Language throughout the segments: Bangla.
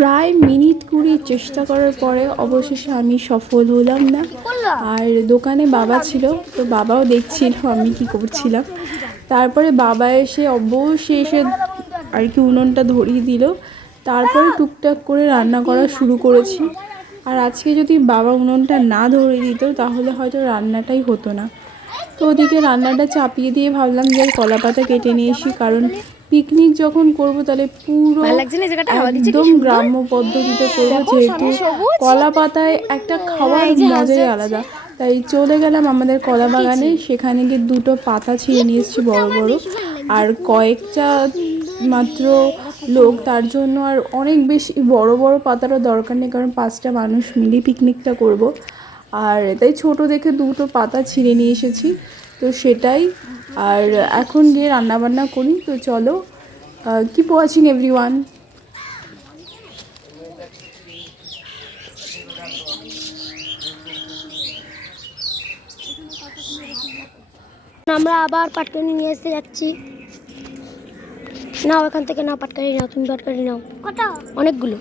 প্রায় মিনিট কুড়ি চেষ্টা করার পরে অবশেষে আমি সফল হলাম না। আর দোকানে বাবা ছিল, তো বাবাও দেখছিল আমি কি করছিলাম। তারপরে বাবা এসে অবশ্যই এসে আর কি উনুনটা ধরিয়ে দিল। তারপরে টুকটাক করে রান্না করা শুরু করেছি। আর আজকে যদি বাবা উনুনটা না ধরিয়ে দিত, তাহলে হয়তো রান্নাটাই হতো না। তো ওদিকে রান্নাটা চাপিয়ে দিয়ে ভাবলাম যে কলা পাতা কেটে নিয়ে এসি, কারণ পিকনিক যখন করব তাহলে পুরো একদম গ্রাম্য পদ্ধতিতে করব যেহেতু কলা পাতায় একটা খাওয়ার মজাই আলাদা। তাই চলে গেলাম আমাদের কলা বাগানে। সেখানে গিয়ে দুটো পাতা ছিঁড়ে নিয়ে এসেছি বড় বড়। আর কয়েকটা মাত্র লোক তার জন্য আর অনেক বেশি বড় বড় পাতারও দরকার নেই কারণ পাঁচটা মানুষ মিলে পিকনিকটা করব। আর তাই ছোট দেখে দুটো পাতা ছিঁড়ে নিয়ে এসেছি। তো সেটাই আর এখন গিয়ে রান্নাবান্না করি তো চলো কিপ ওয়াচিং এভরি ওয়ান আমরা আবার পাটকানি নিয়ে আসতে যাচ্ছি। নাও এখান থেকে নাও পাটকানি নাও তুমি পাটকানি নাও। কটা? অনেকগুলো।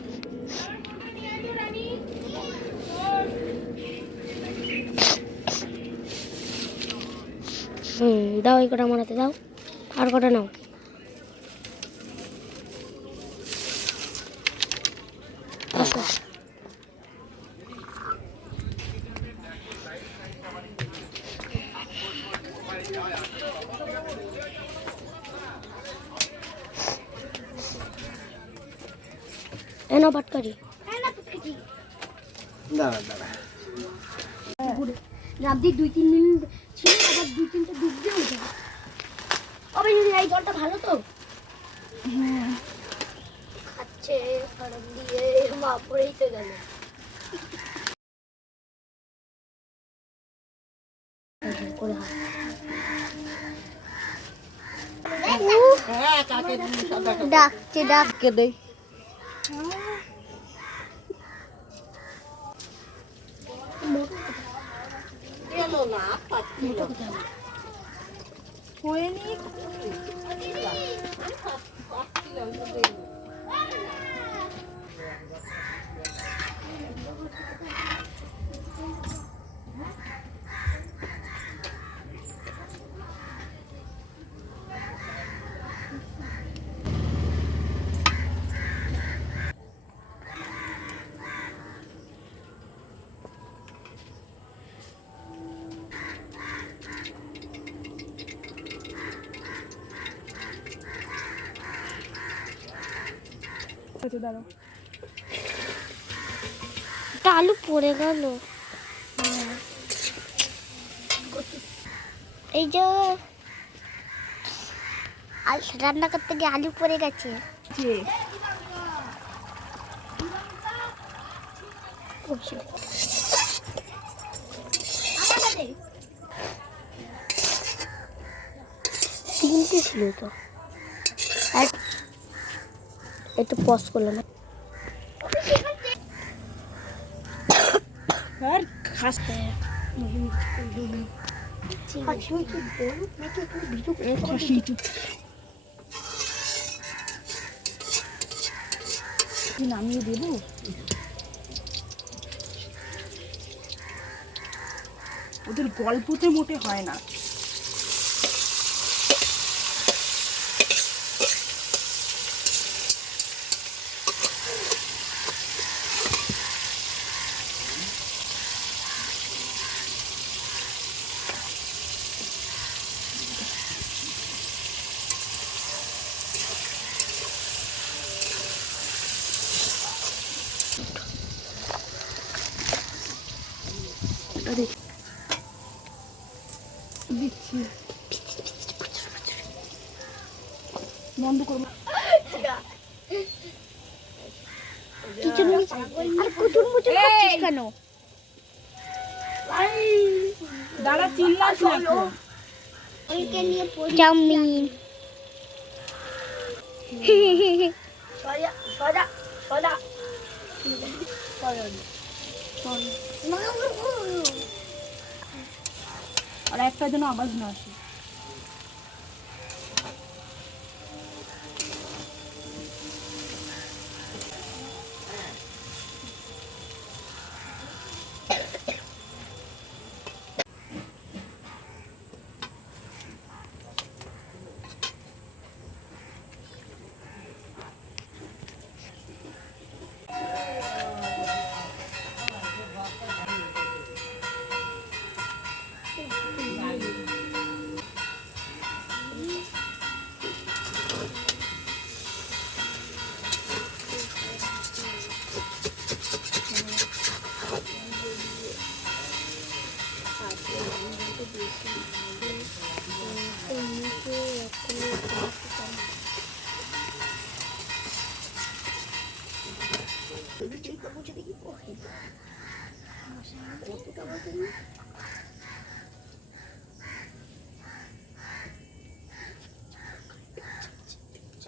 হুম দাও এই কটা মারাতে দাও। আর কটা নাও। আসো এ নাও পাটকারি। দাঁড়া দাঁড়া। রাব্দি দুই তিন দিন আবার দুই তিনটে ডুব দিয়ে উঠে কবে যদি এই জলটা ভালো তো? খাচ্ছে খারাপ দিয়ে মা পড়েই তো গেল। করে হয়। ডাকছে দেই আলু পড়ে গেল। এই যে রান্না করতে গিয়ে আলু পড়ে গেছে. তিনটে ছিল তো। একটু পজ করলাম খাস নামিয়ে দেবো? ওদের গল্পতে মোটে হয় না। দিচ্ছি বন্ধ করব কেন দাঁড়া চিল্লাস আর একটা যেন আওয়াজ না আসে।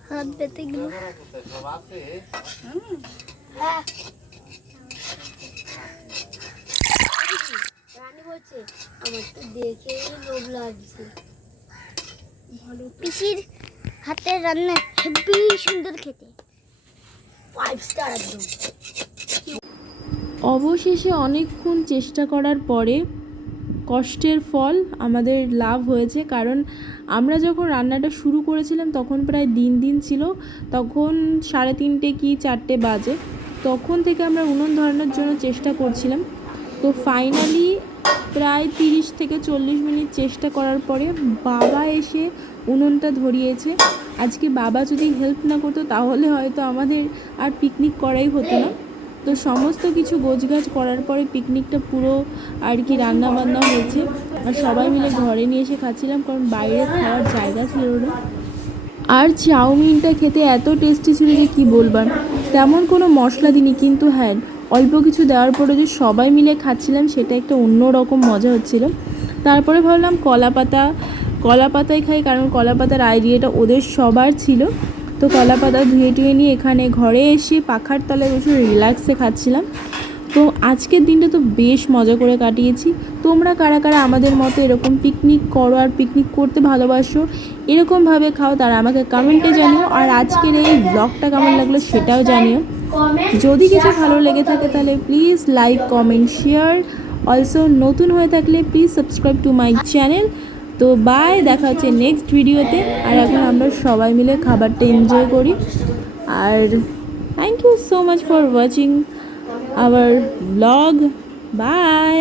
হাত পেতে গেল হ্যাঁ রানী বলছে আমার তো দেখে লোভ লাগছে পিসির হাতের রান্না হেভি সুন্দর খেতে ফাইভ স্টার একদম অবশেষে অনেকক্ষণ চেষ্টা করার পরে কষ্টের ফল আমাদের লাভ হয়েছে। কারণ আমরা যখন রান্নাটা শুরু করেছিলাম, তখন প্রায় দিন দিন ছিল, তখন সাড়ে তিনটে কি চারটে বাজে, তখন থেকে আমরা উনুন ধরানোর জন্য চেষ্টা করছিলাম। তো ফাইনালি প্রায় তিরিশ থেকে চল্লিশ মিনিট চেষ্টা করার পরে বাবা এসে উনুনটা ধরিয়েছে। আজকে বাবা যদি হেল্প না করতো, তাহলে হয়তো আমাদের আর পিকনিক করাই হতো না। তো সমস্ত কিছু গোছগাছ করার পরে পিকনিকটা পুরো আর কি রান্না বান্না হয়েছে। আর সবাই মিলে ঘরে নিয়ে এসে খাচ্ছিলাম, কারণ বাইরে খাওয়ার জায়গা ছিল না। আর চাউমিনটা খেতে এত টেস্টি ছিল যে কী বলবার? তেমন কোনো মশলা দিইনি, কিন্তু হ্যাঁ অল্প কিছু দেওয়ার পরে যে সবাই মিলে খাচ্ছিলাম, সেটা একটা অন্য রকম মজা হচ্ছিল। তারপরে ভাবলাম কলা পাতা কলা খাই, কারণ কলা পাতার আইডিয়াটা ওদের সবার ছিল। তো কলা পাতা ধুয়ে টুয়ে নিয়ে এখানে ঘরে এসে পাখার তলায় বসে রিল্যাক্সে খাচ্ছিলাম। তো আজকের দিনটা তো বেশ মজা করে কাটিয়েছি। তোমরা কারা কারা আমাদের মতো এরকম পিকনিক করো আর পিকনিক করতে ভালোবাসো, এরকমভাবে খাও তারা আমাকে কমেন্টে জানিও। আর আজকের এই ব্লগটা কেমন লাগল সেটাও জানিও। যদি কিছু ভালো লেগে থাকে তাহলে please like comment share also নতুন হয়ে থাকলে please subscribe to my channel তো বাই দেখা হচ্ছে নেক্সট ভিডিওতে আর এখন আমরা সবাই মিলে খাবারটা এনজয় করি। আর thank you so much for watching our blog bye